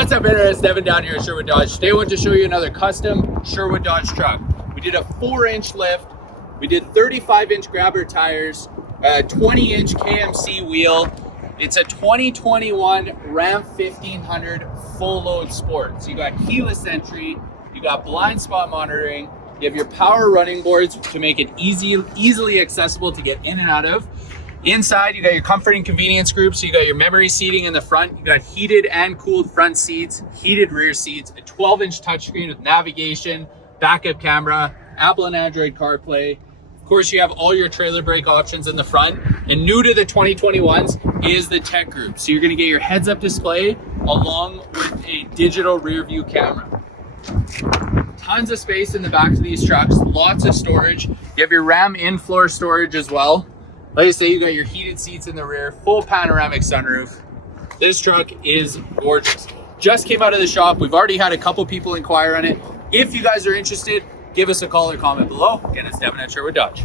What's up, internet? It's Devin down here at Sherwood Dodge. Today I want to show you another custom Sherwood Dodge truck. We did a 4-inch lift, we did 35-inch grabber tires, a 20-inch KMC wheel. It's a 2021 Ram 1500 full load sport. So you got keyless entry, you got blind spot monitoring, you have your power running boards to make it easily accessible to get in and out of. Inside, you got your comfort and convenience groups. So you got your memory seating in the front. You got heated and cooled front seats, heated rear seats, a 12-inch touchscreen with navigation, backup camera, Apple and Android CarPlay. Of course, you have all your trailer brake options in the front. And new to the 2021s is the tech group. So you're gonna get your heads-up display along with a digital rear view camera. Tons of space in the back of these trucks, lots of storage. You have your Ram in-floor storage as well. Like I say, you got your heated seats in the rear, full panoramic sunroof. This truck is gorgeous. Just came out of the shop. We've already had a couple people inquire on it. If you guys are interested, give us a call or comment below. Again, it's Devin at Sherwood Dodge.